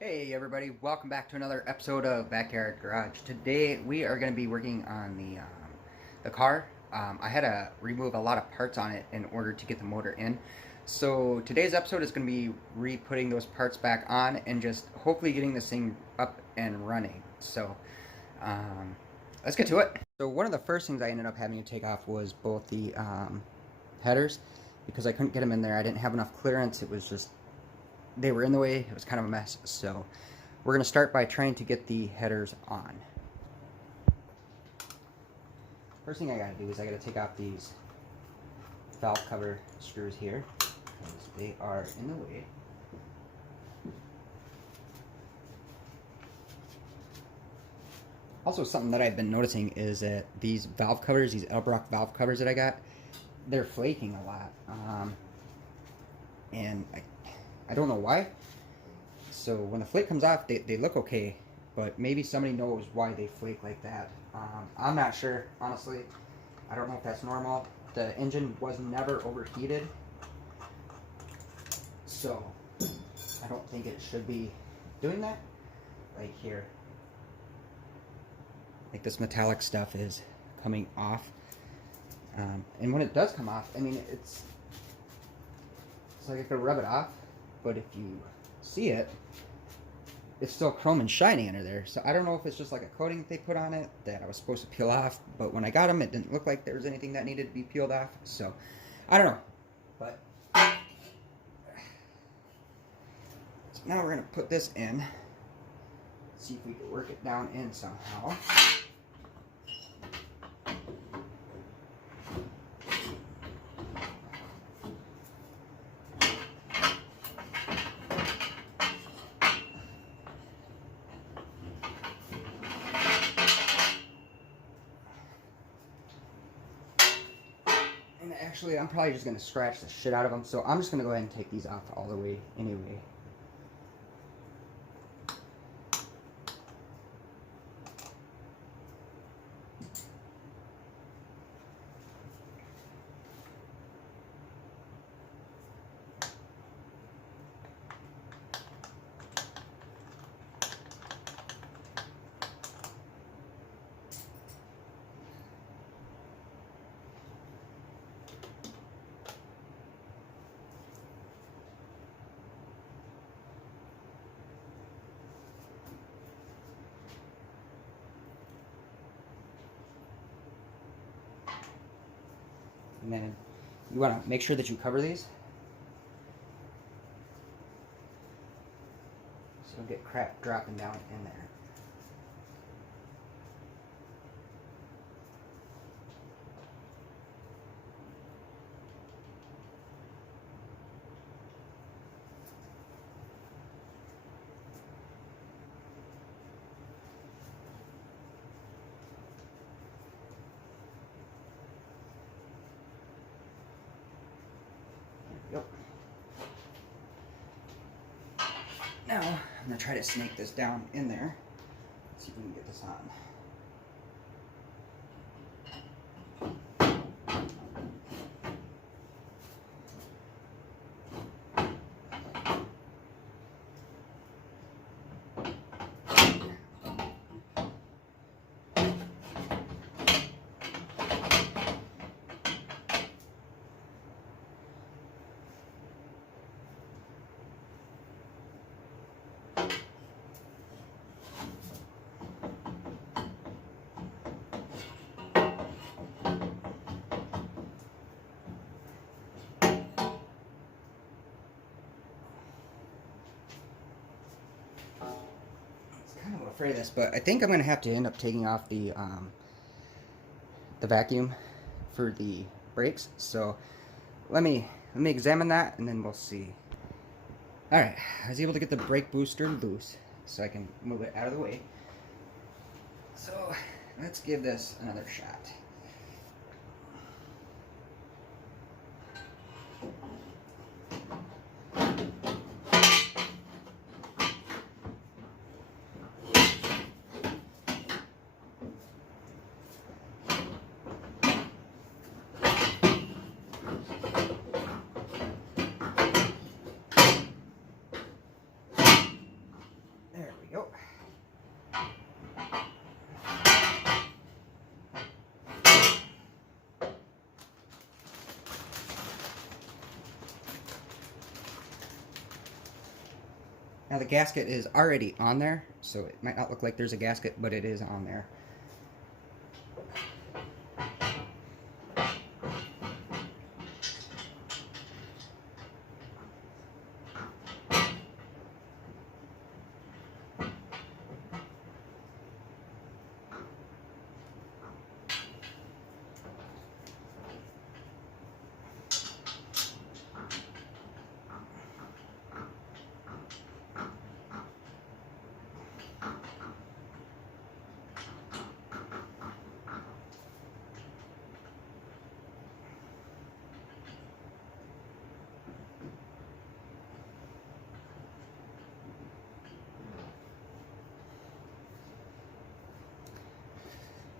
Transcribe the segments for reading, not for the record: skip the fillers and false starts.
Hey everybody, welcome back to another episode of Backyard Garage. Today we are going to be working on the car. I had to remove a lot of parts on it in order to get the motor in. So today's episode is going to be re-putting those parts back on and just hopefully getting this thing up and running. So let's get to it. So one of the first things I ended up having to take off was both the headers because I couldn't get them in there. I didn't have enough clearance. It was just they were in the way. It was kind of a mess. So we're going to start by trying to get the headers on. First thing I got to do is I got to take off these valve cover screws here because they are in the way. Also, something that I've been noticing is that these valve covers, these Elbrock valve covers that I got, they're flaking a lot. And I don't know why. So when the flake comes off, they look okay, but maybe somebody knows why they flake like that. I'm not sure, honestly. I don't know if that's normal. The engine was never overheated, so I don't think it should be doing that. Right here, like this metallic stuff is coming off, and when it does come off, I mean it's like I could rub it off, but if you see it, it's still chrome and shiny under there. So I don't know if it's just like a coating they put on it that I was supposed to peel off, but when I got them, it didn't look like there was anything that needed to be peeled off. So I don't know, but so now we're gonna put this in, see if we can work it down in somehow. Actually, I'm probably just going to scratch the shit out of them, so I'm just going to go ahead and take these off all the way anyway. And then you want to make sure that you cover these so you don't get crap dropping down in there. Yep. Now, I'm going to try to snake this down in there. See if we can get this on. I'm afraid of this, but I think I'm going to have to end up taking off the vacuum for the brakes. So let me examine that, and then we'll see. All right, I was able to get the brake booster loose, so I can move it out of the way. So let's give this another shot. Now the gasket is already on there, so it might not look like there's a gasket, but it is on there.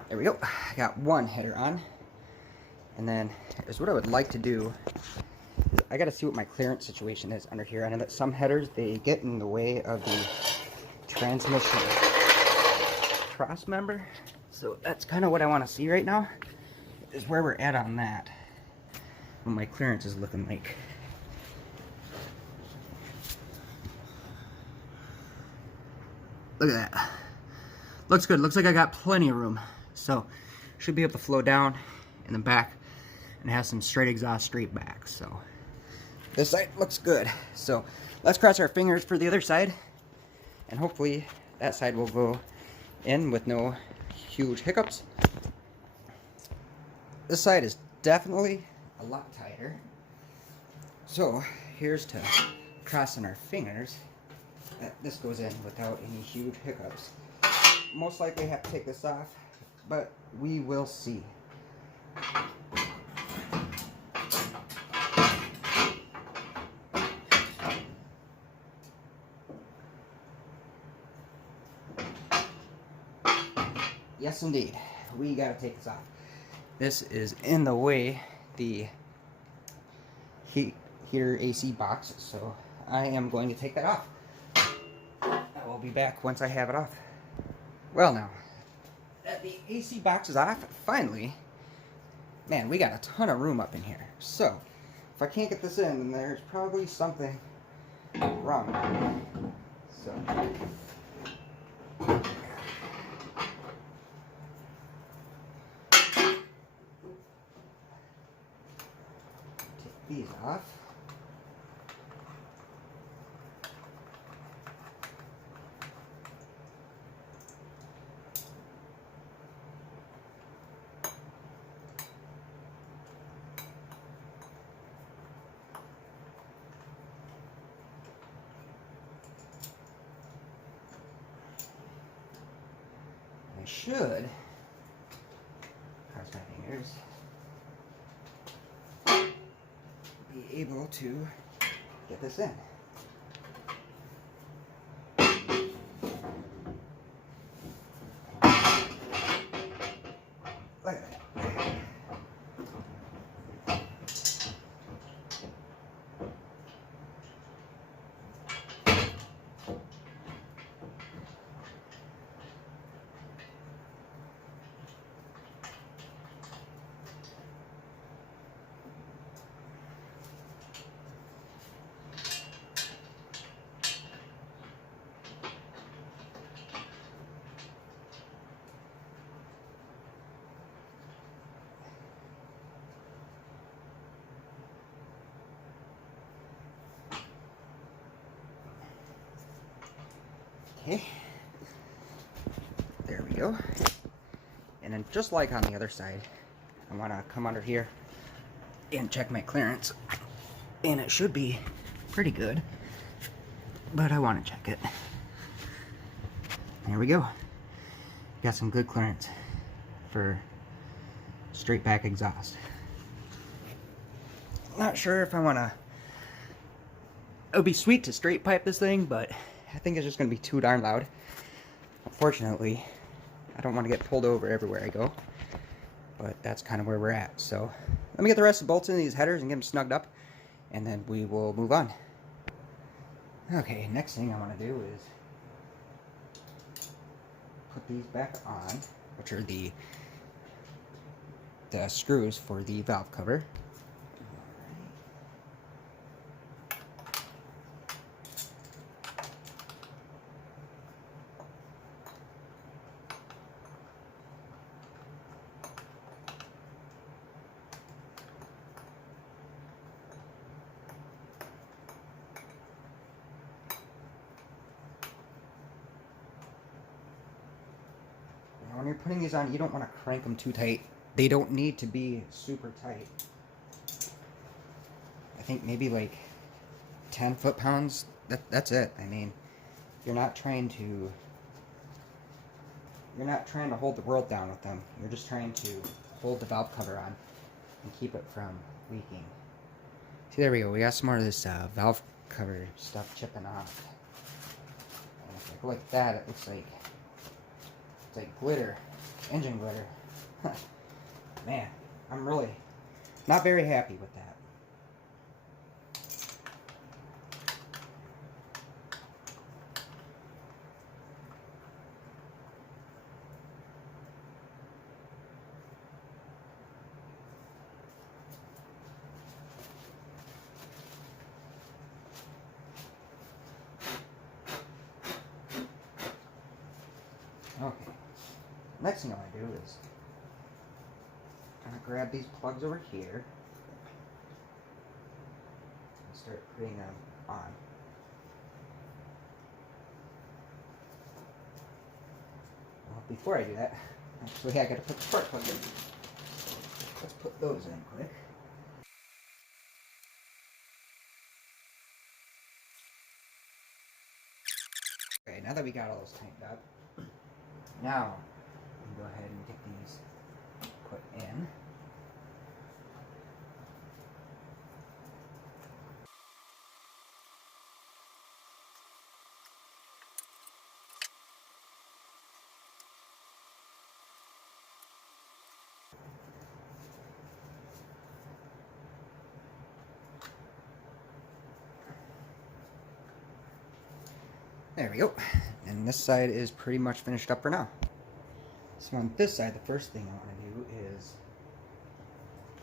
There we go. I got one header on. And then here's what I would like to do. Is I got to see what my clearance situation is under here. I know that some headers, they get in the way of the transmission cross member. So that's kind of what I want to see right now, is where we're at on that. What my clearance is looking like. Look at that. Looks good. Looks like I got plenty of room. So should be able to flow down in the back and have some straight exhaust straight back. So this side looks good. So let's cross our fingers for the other side, and hopefully that side will go in with no huge hiccups. This side is definitely a lot tighter. So here's to crossing our fingers that this goes in without any huge hiccups. Most likely have to take this off, but we will see. Yes, indeed. We gotta take this off. This is in the way, the heater AC box, so I am going to take that off. I will be back once I have it off. Well, now that the AC box is off, finally, man, we got a ton of room up in here. So if I can't get this in, then there's probably something wrong. So take these off. I should, cross my fingers, be able to get this in. Look at that. Okay, there we go. And then just like on the other side, I want to come under here and check my clearance. And it should be pretty good, but I want to check it. There we go. Got some good clearance for straight back exhaust. Not sure if I want to, it would be sweet to straight pipe this thing, but I think it's just going to be too darn loud. Unfortunately, I don't want to get pulled over everywhere I go, but that's kind of where we're at. So let me get the rest of the bolts in these headers and get them snugged up, and then we will move on. Okay, next thing I want to do is put these back on, which are the screws for the valve cover. When you're putting these on, you don't want to crank them too tight. They don't need to be super tight. I think maybe like 10 foot-pounds, that's it. I mean, you're not trying to hold the world down with them. You're just trying to hold the valve cover on and keep it from leaking. See, there we go. We got some more of this valve cover stuff chipping off. And if I go like that, it looks like it's like glitter, engine glitter. Man, I'm really not very happy with that. Okay, next thing I want to do is I'm going to grab these plugs over here and start putting them on. Well, before I do that, actually I got to put the spark plugs in. So let's put those in quick. Okay, now that we got all those tightened up, now we can go ahead and get these put in. There we go. And this side is pretty much finished up for now. So on this side, the first thing I want to do is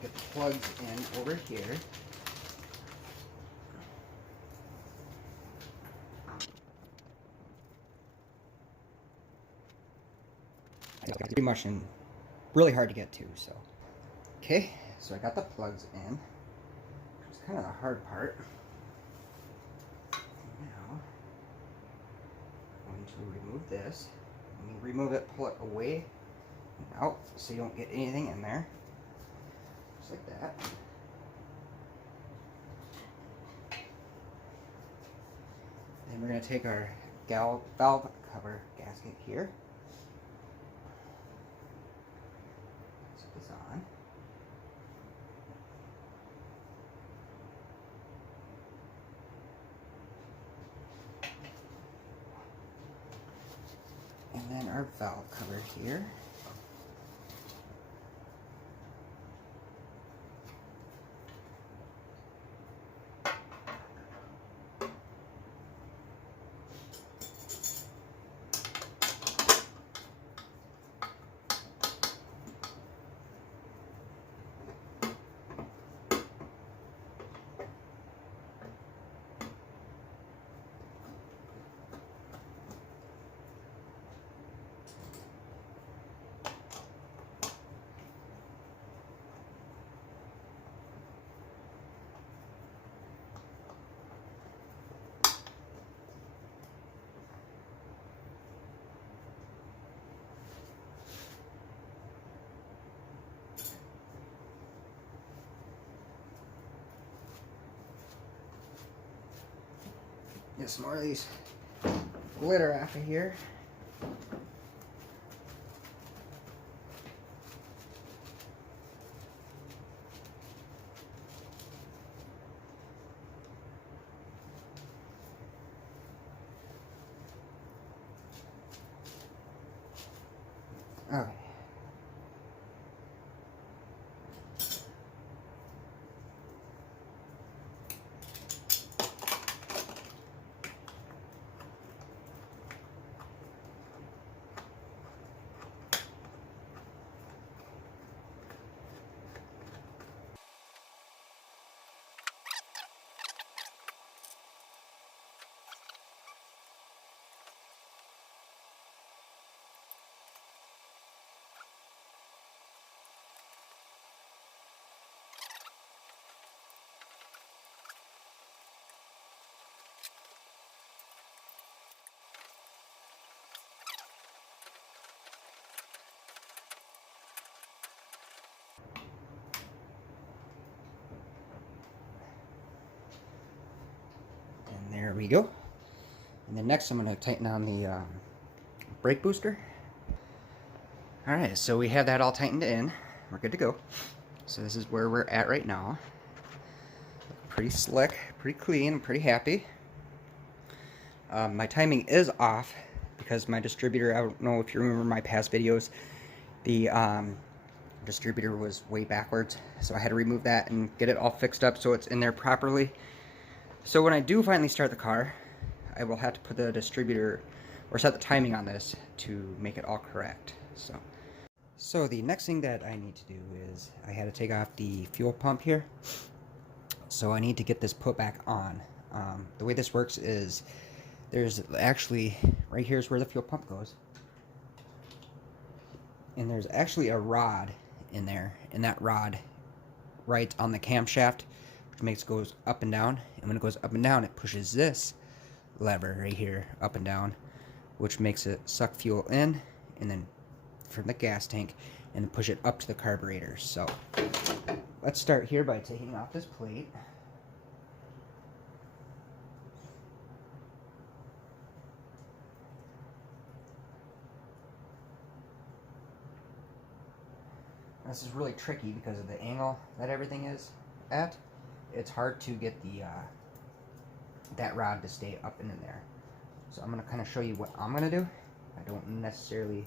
get the plugs in over here. It's pretty much really hard to get to, so. Okay, so I got the plugs in, which is kind of the hard part. Now, I'm going to remove this. When you remove it, pull it away and out so you don't get anything in there. Just like that. Then we're going to take our valve cover gasket here. Put this on. And then our valve cover here. Get some more of these glitter off of here. Okay. we go. And then next I'm going to tighten on the brake booster. Alright, so we have that all tightened in. We're good to go. So this is where we're at right now. Pretty slick, pretty clean, pretty happy. My timing is off because my distributor, I don't know if you remember my past videos, the distributor was way backwards, so I had to remove that and get it all fixed up so it's in there properly. So when I do finally start the car, I will have to put the distributor or set the timing on this to make it all correct. So the next thing that I need to do is I had to take off the fuel pump here. So I need to get this put back on. The way this works is there's actually, right here is where the fuel pump goes. And there's actually a rod in there, and that rod right on the camshaft, which makes it goes up and down. And when it goes up and down, it pushes this lever right here up and down, which makes it suck fuel in and then from the gas tank and then push it up to the carburetor. So let's start here by taking off this plate. This is really tricky because of the angle that everything is at. It's hard to get the that rod to stay up and in there. So I'm going to kind of show you what I'm going to do. I don't necessarily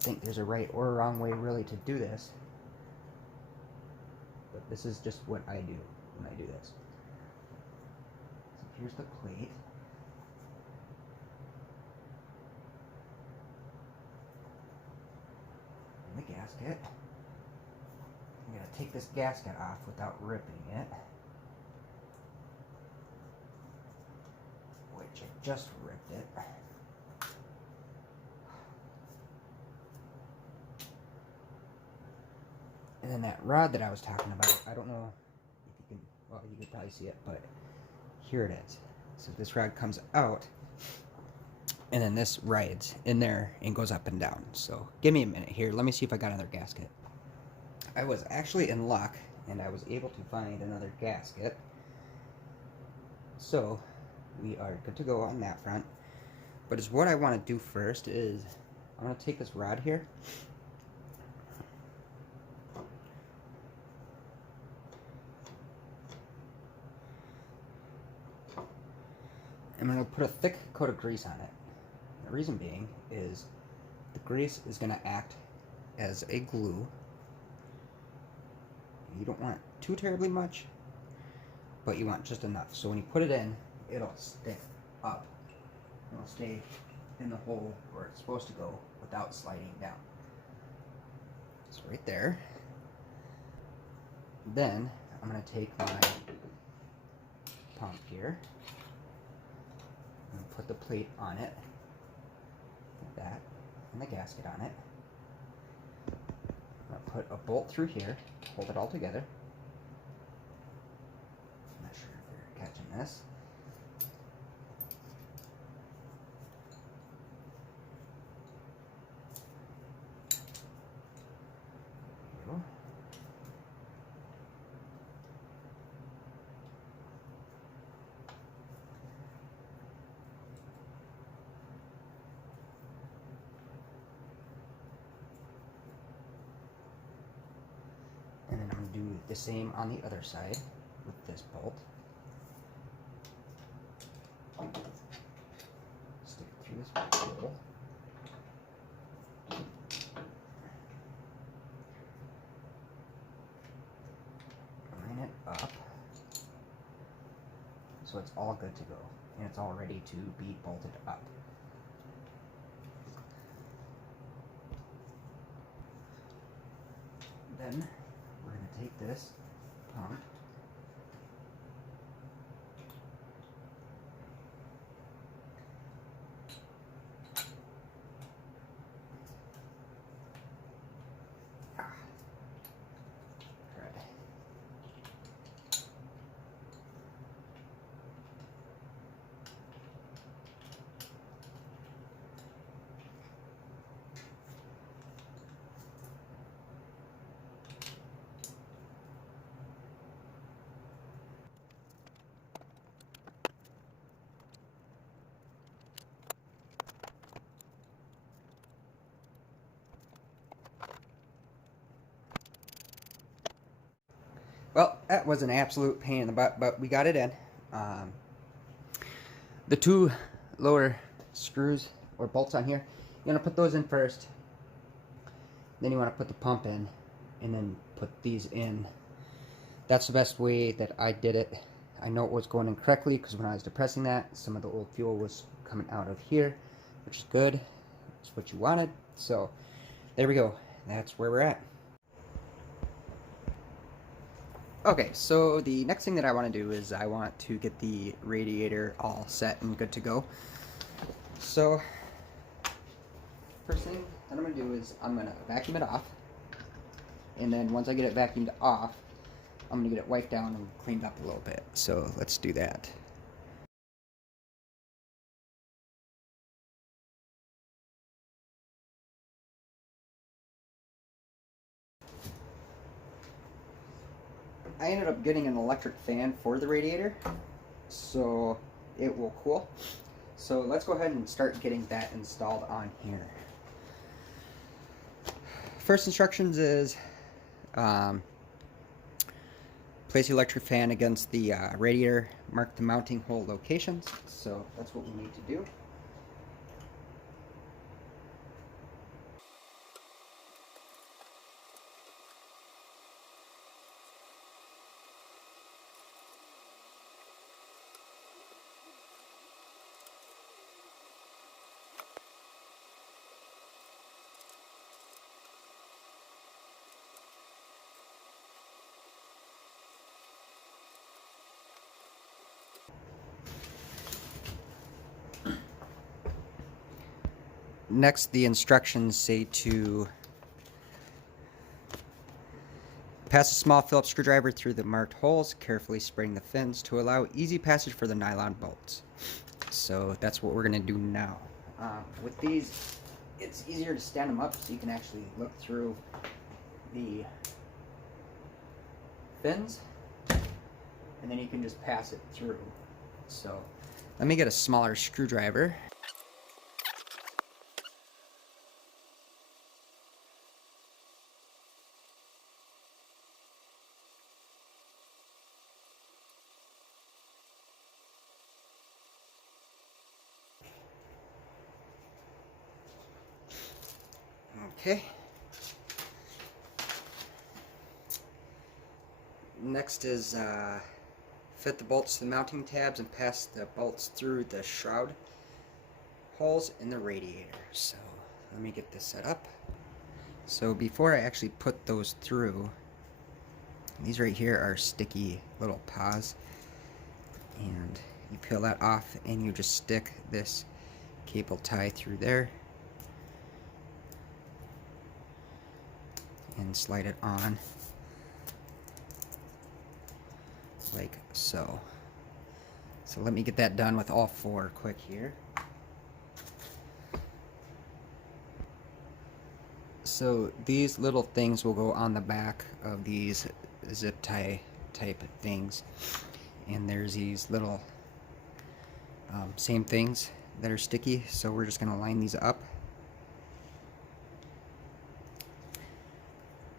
think there's a right or a wrong way really to do this, but this is just what I do when I do this. So here's the plate. And the gasket. I'm going to take this gasket off without ripping it, which I just ripped it. And then that rod that I was talking about, I don't know if you can, well, you can probably see it, but here it is. So this rod comes out, and then this rides in there and goes up and down. So give me a minute here. Let me see if I got another gasket. I was actually in luck, and I was able to find another gasket. So we are good to go on that front. But is what I want to do first is I'm going to take this rod here. I'm going to put a thick coat of grease on it. The reason being is the grease is going to act as a glue. You don't want too terribly much, but you want just enough. So when you put it in, it'll stick up. It'll stay in the hole where it's supposed to go without sliding down. So right there. Then I'm going to take my pump here. And put the plate on it, like that, and the gasket on it. I'm going to put a bolt through here, hold it all together. I'm not sure if you're catching this. There we go. And then I'm going to do the same on the other side with this bolt. Stick it through this hole. Line it up so it's all good to go and it's all ready to be bolted up. Then we're going to take this pump Well, that was an absolute pain in the butt, but we got it in. The two lower screws or bolts on here, you want to put those in first. Then you want to put the pump in, and then put these in. That's the best way that I did it. I know it was going in correctly because when I was depressing that, some of the old fuel was coming out of here, which is good. That's what you wanted. So there we go. That's where we're at. Okay, so the next thing that I want to do is I want to get the radiator all set and good to go. So first thing that I'm going to do is I'm going to vacuum it off. And then once I get it vacuumed off, I'm going to get it wiped down and cleaned up a little bit. So let's do that. I ended up getting an electric fan for the radiator, so it will cool. So let's go ahead and start getting that installed on here. First instructions is place the electric fan against the radiator, mark the mounting hole locations. So that's what we need to do. Next, the instructions say to pass a small Phillips screwdriver through the marked holes, carefully spraying the fins to allow easy passage for the nylon bolts. So that's what we're going to do now. With these, it's easier to stand them up so you can actually look through the fins, and then you can just pass it through. So let me get a smaller screwdriver. Okay. Next is fit the bolts to the mounting tabs and pass the bolts through the shroud holes in the radiator. So let me get this set up. So before I actually put those through, these right here are sticky little paws, and you peel that off and you just stick this cable tie through there and slide it on like so. So let me get that done with all four quick here. So these little things will go on the back of these zip tie type things, and there's these little same things that are sticky, so we're just going to line these up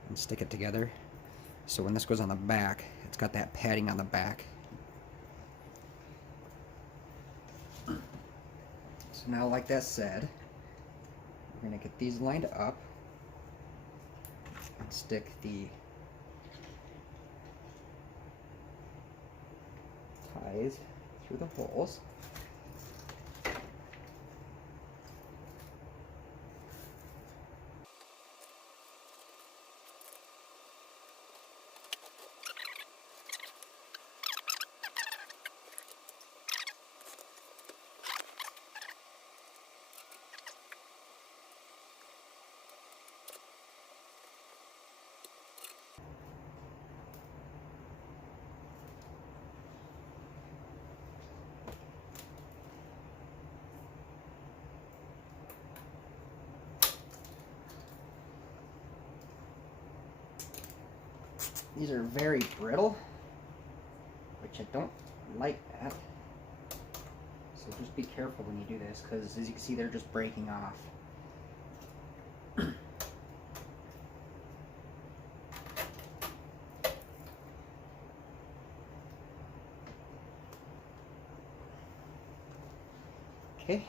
and stick it together. So when this goes on the back, it's got that padding on the back. So now, like that said, we're going to get these lined up and stick the ties through the holes. These are very brittle, which I don't like that. So just be careful when you do this, because as you can see, they're just breaking off. Okay.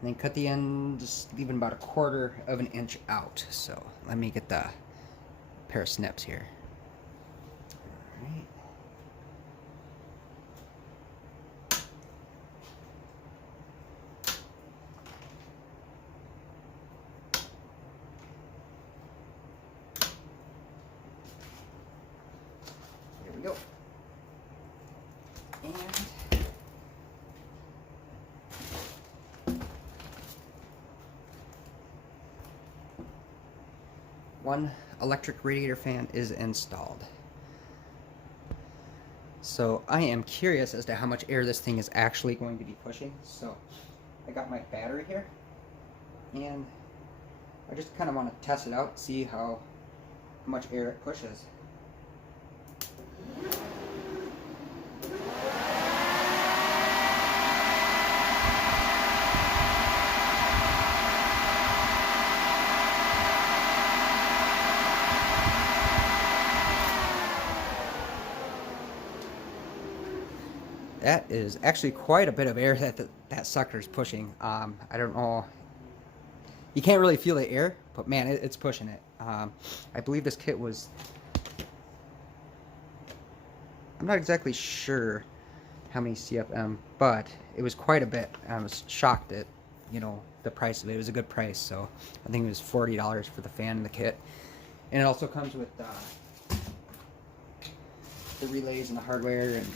And then cut the end, just leaving about 1/4 of an inch out. So let me get the pair of snips here. All right. There we go. And one electric radiator fan is installed. So I am curious as to how much air this thing is actually going to be pushing. So I got my battery here, and I just kind of want to test it out, see how much air it pushes. That is actually quite a bit of air that sucker is pushing. I don't know. You can't really feel the air, but man, it's pushing it. I believe this kit was... I'm not exactly sure how many CFM, but it was quite a bit. I was shocked at, you know, the price of it. It was a good price, so I think it was $40 for the fan and the kit. And it also comes with the relays and the hardware and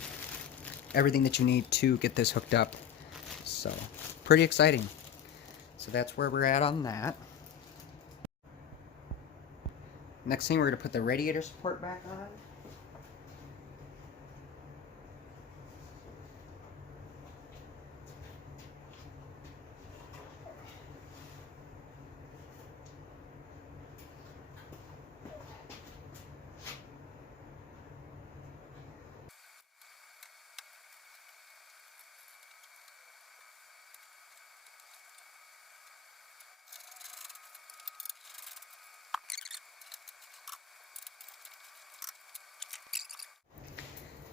everything that you need to get this hooked up. So pretty exciting. So that's where we're at on that. Next thing, we're going to put the radiator support back on.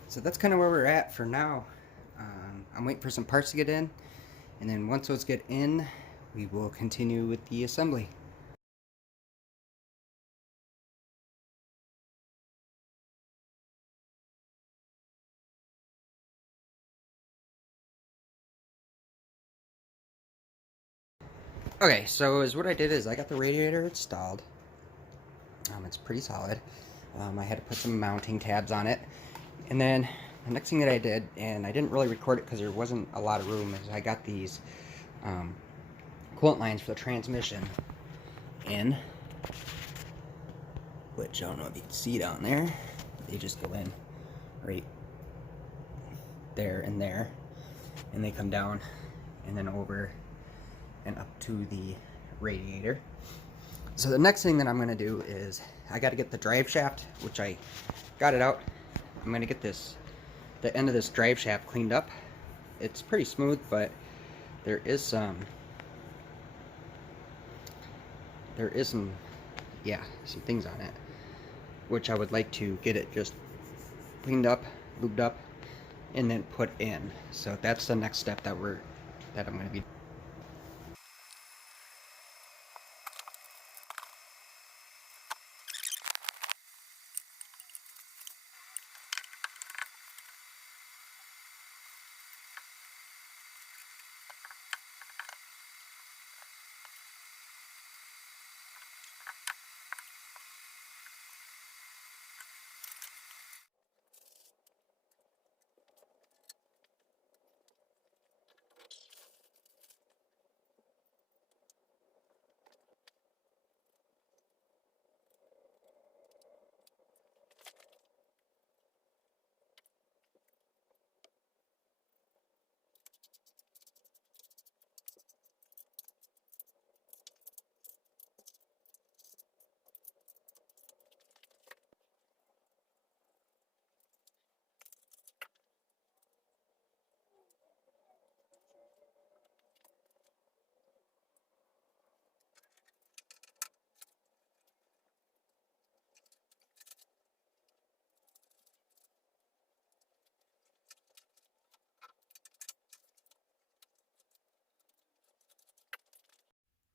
So that's kind of where we're at for now. I'm waiting for some parts to get in, and then once those get in, we will continue with the assembly. Okay, so what I did is I got the radiator installed. It's pretty solid. I had to put some mounting tabs on it, and then the next thing that I did, and I didn't really record it because there wasn't a lot of room, is I got these coolant lines for the transmission in, which I don't know if you can see down there. They just go in right there and there, and they come down and then over and up to the radiator. So the next thing that I'm going to do is I got to get the drive shaft, which I got it out. I'm going to get the end of this drive shaft cleaned up. It's pretty smooth, but there is some things on it, which I would like to get it just cleaned up, lubed up, and then put in. So that's the next step that I'm going to be.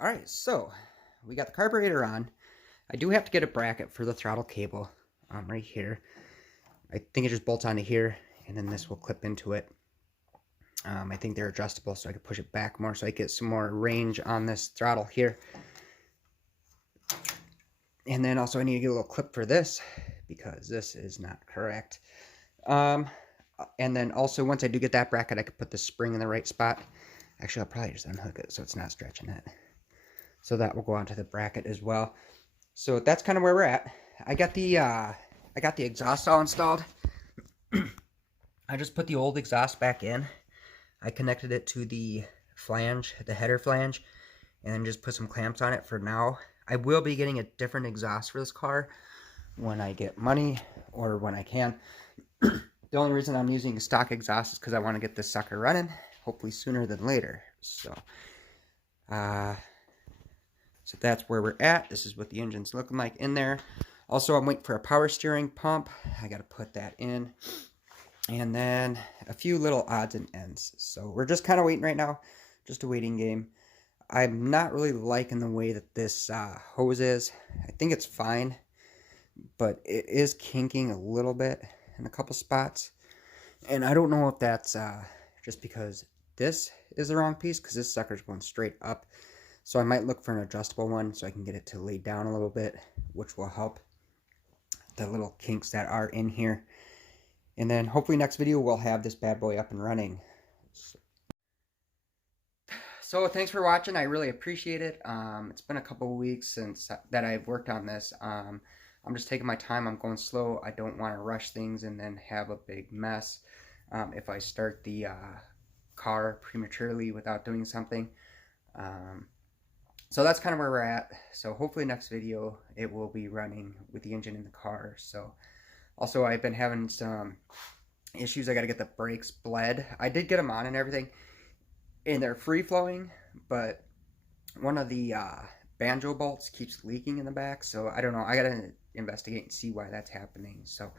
Alright, so we got the carburetor on. I do have to get a bracket for the throttle cable right here. I think it just bolts onto here, and then this will clip into it. I think they're adjustable, so I can push it back more so I get some more range on this throttle here. And then also I need to get a little clip for this because this is not correct. And then also once I do get that bracket, I can put the spring in the right spot. Actually, I'll probably just unhook it so it's not stretching it. So that will go onto the bracket as well. So that's kind of where we're at. I got the exhaust all installed. I just put the old exhaust back in. I connected it to the flange, the header flange, and then just put some clamps on it for now. I will be getting a different exhaust for this car when I get money or when I can. The only reason I'm using a stock exhaust is because I want to get this sucker running, hopefully sooner than later. So that's where we're at. This is what the engine's looking like in there. Also, I'm waiting for a power steering pump. I got to put that in. And then a few little odds and ends. So we're just kind of waiting right now. Just a waiting game. I'm not really liking the way that this hose is. I think it's fine, but it is kinking a little bit in a couple spots. And I don't know if that's just because this is the wrong piece, because this sucker's going straight up. So I might look for an adjustable one so I can get it to lay down a little bit, which will help the little kinks that are in here. And then hopefully next video we'll have this bad boy up and running. So thanks for watching. I really appreciate it. It's been a couple of weeks since that I've worked on this. I'm just taking my time. I'm going slow. I don't want to rush things and then have a big mess if I start the car prematurely without doing something. So that's kind of where we're at. So hopefully next video it will be running with the engine in the car. So also I've been having some issues. I got to get the brakes bled. I did get them on and everything, and they're free flowing, but one of the banjo bolts keeps leaking in the back. So I don't know. I got to investigate and see why that's happening. So,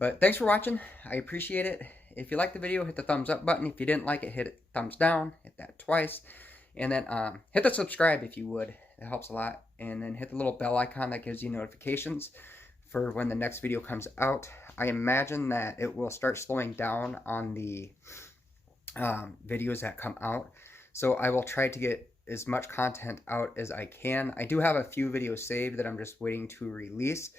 but thanks for watching. I appreciate it. If you liked the video, hit the thumbs up button. If you didn't like it, hit it thumbs down. Hit that twice. And then hit the subscribe if you would. It helps a lot. And then hit the little bell icon that gives you notifications for when the next video comes out. I imagine that it will start slowing down on the videos that come out. So I will try to get as much content out as I can. I do have a few videos saved that I'm just waiting to release.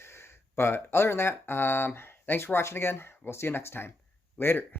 But other than that, thanks for watching again. We'll see you next time. Later.